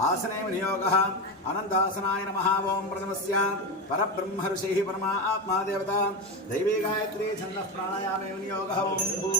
आसने विनियोग अनंतासनाय नम ओं प्रथम से परब्रह्म ऋषि परमा आत्मा देवता दैवी गायत्री छंद प्राणायाम विनियोग ओं भू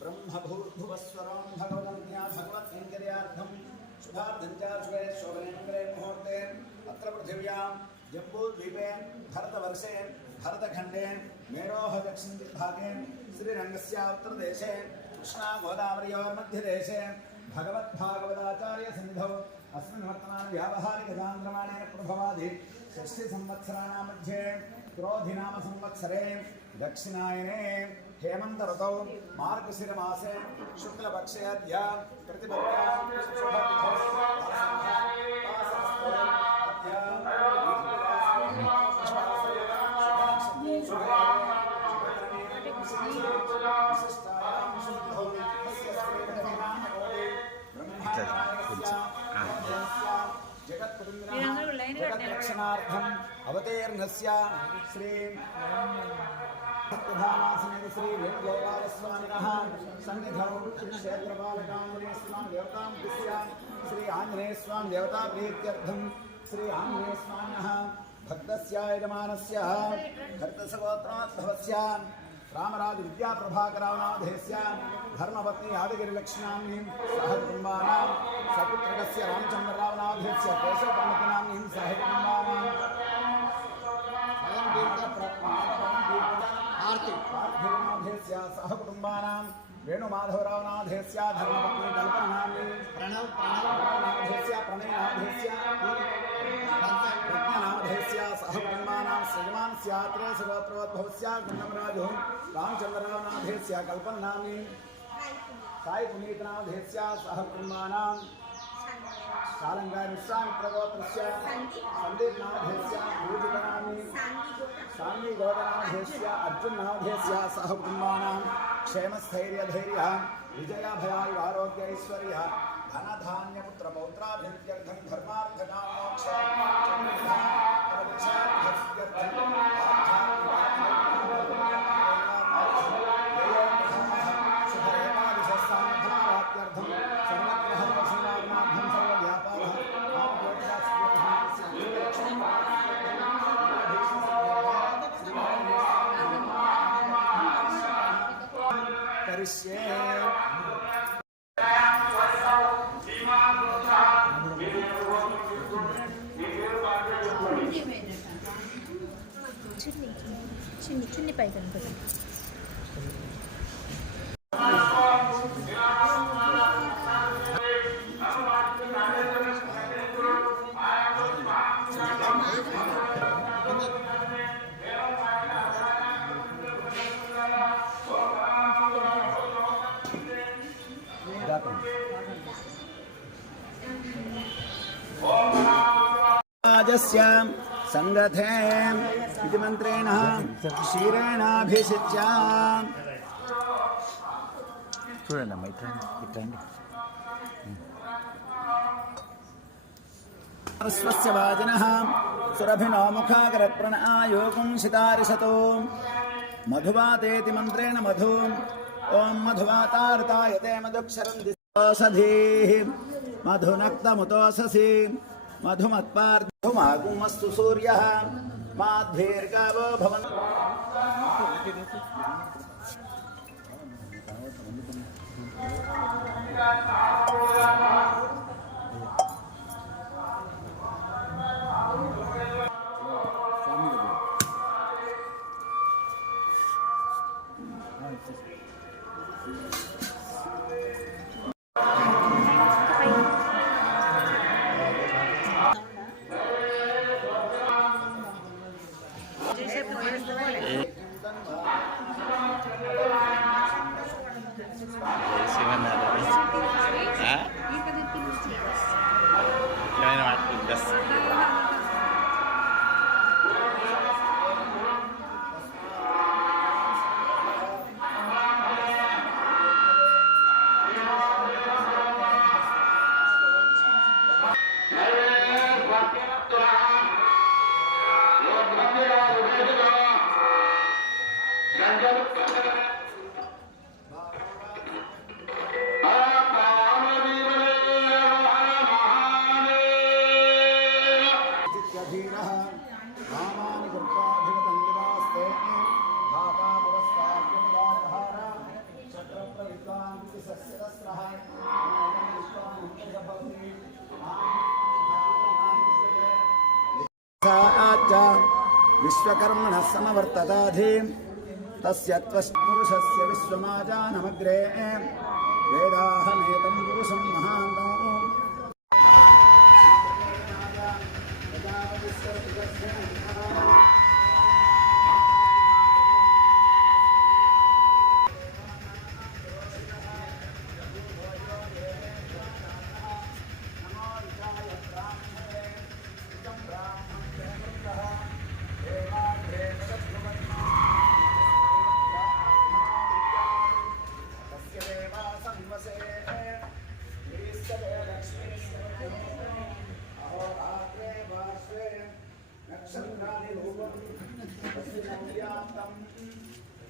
ब्रह्मभूर्भुवस्वरं भगवदन्या भगवत्कैङ्कर्यार्थं शुभार्थञ्चार्जुवे शोभने पृथिव्यां जम्बूद्वीपे भरतवर्षे भरतखण्डे मेरोः दक्षिणदिग्भागे श्रीरङ्गस्य उत्तरदेशे कृष्णागोदावर्योर्मध्यदेशे भगवद्भागवताचार्यसन्निधौ, अस्मिन् वर्तमान व्यावहारिकजान्द्रमाणेन प्रभवादि षष्टिसंवत्सराणां मध्ये क्रोधिनाम संवत्सरे दक्षिणायने हेमंत ऋतौ मार्गशिर मासे शुक्ल पक्षे अद्य प्रतिपद्या दर्शनार्थम् अवतीर्णस्य श्रीं प्रधानासने श्रीवेणुगोपालस्वामिनः सन्निधौ श्री आञ्जनेयस्वामि देवताप्रीत्यर्थं श्री आञ्जनेयस्वामिनः भक्तस्य यजमानस्य भक्तसगोत्राद्भवस्य रामराज विद्याप्रभाकरावनाधेस्य धर्मपत्नी यादगिरिलक्ष्मीनाम्नीं सहकुटुम्बानां सपुत्रकस्य रामचन्द्ररावनाधेस्य केशवपण्डितनाम्नीं सहकुटुम्बानां। पार्थिवनाधेस्य सहकुटुम्बानां वेणुमाधवरावनाधेस्य धर्मपत्नी प्रणव प्रणवनाधेस्य प्रणयनाधेस्य स्यात्र सर्वप्रवत् भवस्या गुण्णमराजो रामचन्द्ररावनाथेस्या कल्पन्नामि। साई पुनीतनाथेस्या सह कुर्माणां सारंगाय विश्वामित्रगोत्रस्य सन्दीपनाथेस्या भूतिकरामि सान्वी गौरनाथेस्या अर्जुननाथेस्या सह कुटुम्बानां क्षेमस्थैर्यधैर्यः विजयाभयायुरारोग्यैश्वर्यः धनधान्यपुत्रपौत्राभिवृद्ध्यर्थं धर्मार्थकामोक्षः Attack, చిన్ని చిన్ని పై కనుక రాజస్య సంగతే ఇది మంత్రేణ క్షీరేణాభిషిచ్య చూడండి అమ్మా ఇట్లా ఇట్లండి స్వస్య వాజినః సురభినో ముఖాకర ప్రణాయోగం శితారిషతో మధువాతేతి మంత్రేణ మధు ఓం మధువాతారుతాయతే మధుక్షరం దిశోషధీః मधुमत्पार्धुमागुमस्तु सूर्य माध्वेर्गावो विश्वकर्मणः समवर्तताधीं तस्य त्वष्पुरुषस्य विश्वमाजानमग्रे। वेदाहमेतं पुरुषं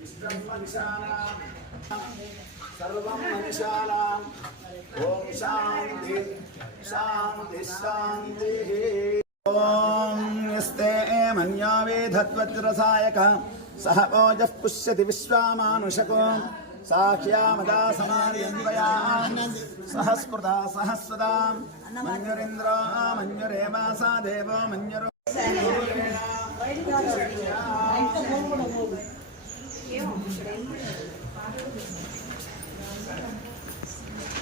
ఇష్టం మనిషానాం సర్వం మనిషానాం ఓం శాంతి శాంతి శాంతి ఓం నిస్తే మన్యా వేధత్వత్రసాయక సహ ఓజః పుష్యతి విశ్వామానుషకో సాఖ్యామదా సమార్యన్వయా సహస్కృతా సహస్వదాం మన్యురింద్రో మన్యురేవాసా దేవో మన్యురు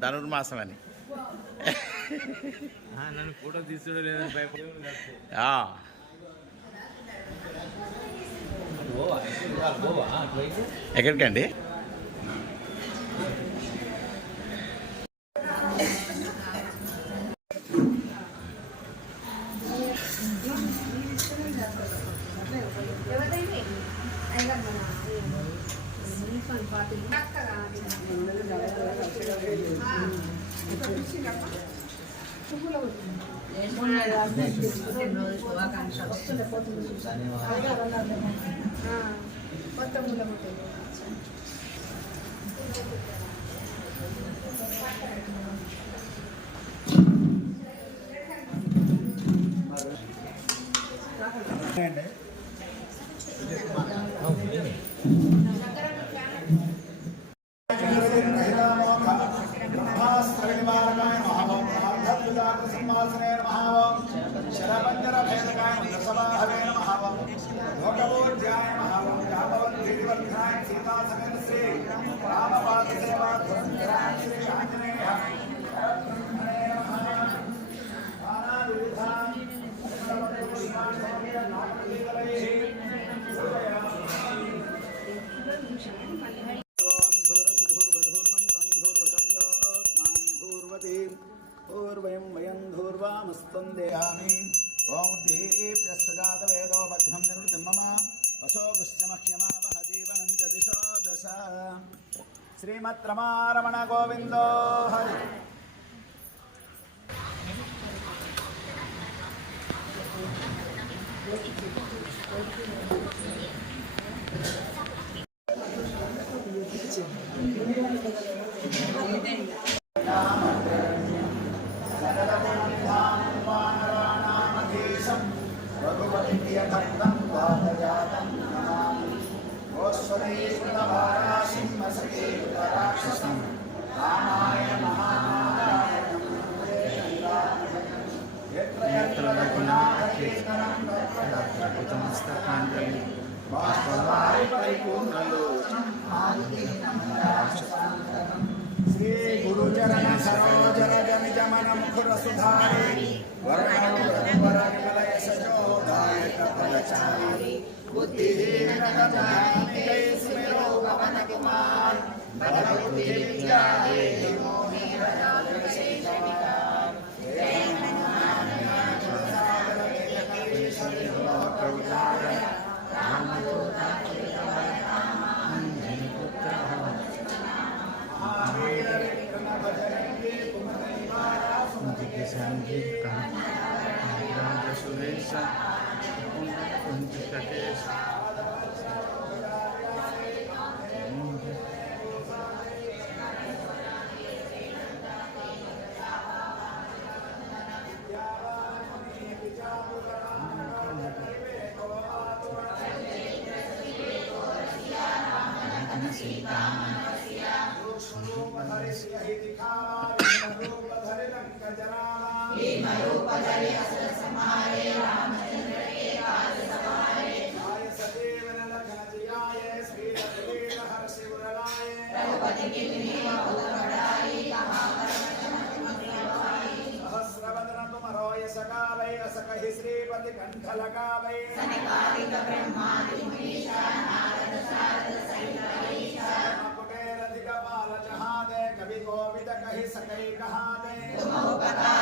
ధనుర్మాసం అని నన్ను ఫోటో తీసుడు లేదని ఎక్కడికండి అండి వందయామి ఓం దీప్యస్వజాతవేదోపఘ్నం నివృత్తిం మమ వసోగుశ్చమహ్యమావహ జీవనం చ దిశో శ్రీమత్ రమారమణ గోవిందో హరి చరణ సరోజర జనిత మన ముఖుర సుధారి వరణం బ్రహ్మర విమల యశో దాయక ఫలచారి బుద్ధిహీన కథాంతే సుమిరో పవన Kumar బలబుద్ధి విద్యాదేహి bendita, la gran resurrección, una bendita que es कवि कोविद कहि सकै कहादे अमरो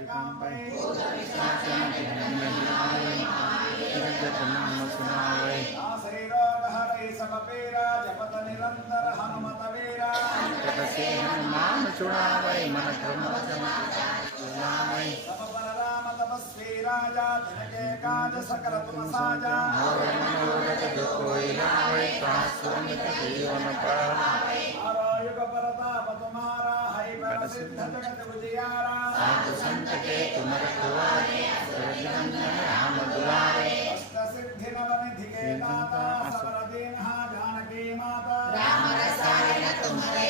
लोकहांगते काम्पै नासै रोग हरै सब पीरा जपत निरंतर हनुमत वीरा तप पर राम तपस्वी राजा तिनके काज सकल तुम साजा आरो युग परताप तुम्हारा है पर सिद्ध जगत उजियारा अष्ट सिद्धि नव निधि के दाता सबल दीन्हा जानकी माता राम तुम्हारे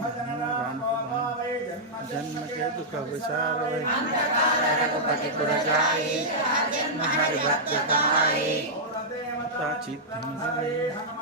भजन राम को पावे जन्म जन्म के दुख विचार और देवता चित्तम हरे हनुमत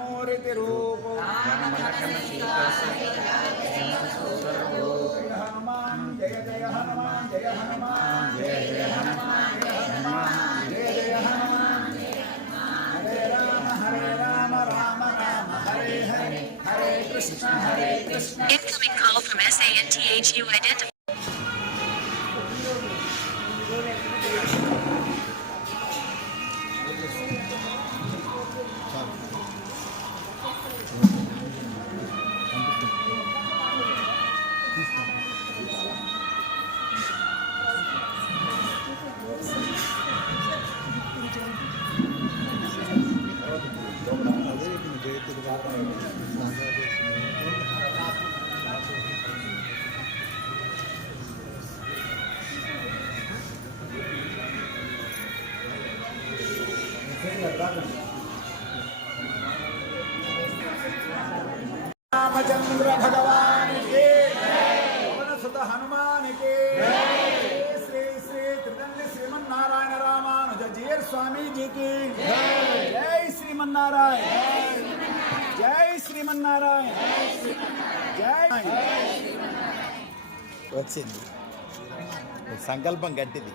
मूर्ति रूप जय हनुमान जय जय हनुमान जय हनुमान जय जय हनुमान जय हनुमान जय जय हनुमान हरे राम हरे राम राम राम हरे हरे हरे कृष्ण हरे Krishna Incoming call from SANTHU identified. Ramachandra భగవానికి సుత హనుమానికి శ్రీ శ్రీ త్రిదండి శ్రీమన్నారాయణ రామానుజ జీర్ స్వామీజీకి జై. శ్రీమన్నారాయణ. జై శ్రీమన్నారాయణ. జై. వచ్చింది. సంకల్పం గట్టిది.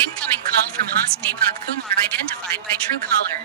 Incoming call from Host Deepak Kumar identified by truecaller.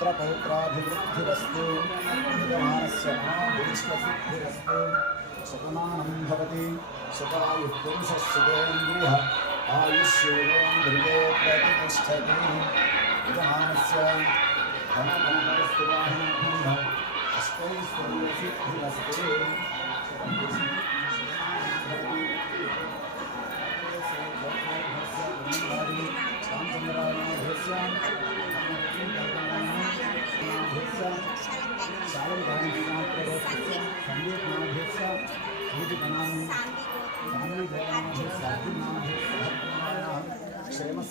विजयाभयायुधारोग्यैश्वर्यधैर्यान्य पुत्रपौत्राभिवृद्धिरस्तु यजमानस्य मनोभीष्टसिद्धिरस्तु शतमानं भवति। शतायुः पुरुषः